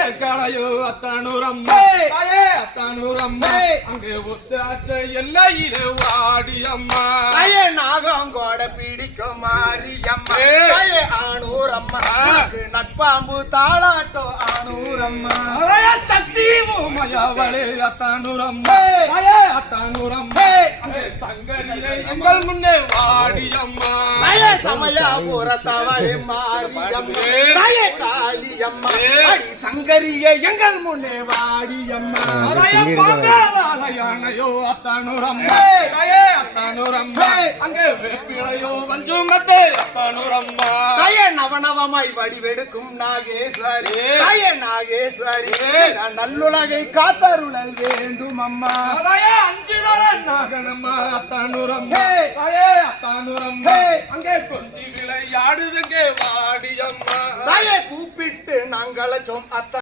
கேட்கலையோ அத்தானூரம் அத்தானூரம் அங்கே ஒத்தாத்த எல்லையில வாடி அம்மா நாகங்கோட பிடிக்கும் மாரியம்மா ஆனூரம்மா நட்பாம்பு தாளாட்டோ ஆனூரம்மா சக்தி மயாவளே அத்தானூரம் அத்தானூரம் சங்கரிலே எங்கள் முன்னே வாடி அம்மா சமயாபுரத்தவளே மாரியம்மா காளியம்மா சங்கரிய எங்கள் முன்னே வாடியம்மா யானையோ அத்தானூரம் அத்தானூரம் அங்கே வேப்பிலையோ வஞ்சுமத்தே அத்தானூரம்மா நவநவமாய் வடிவெடுக்கும் நாகேஸ்வரி நாகேஸ்வரி நல்லுலகை காத்தருளல் வேண்டும் அம்மா நாகனம்மா அத்தானூரம் அத்தானூரம் அங்கே கொஞ்சி விளையாடுதுங்க வாடியம்மா கூப்பிட்டு நாங்கள சொம் அத்த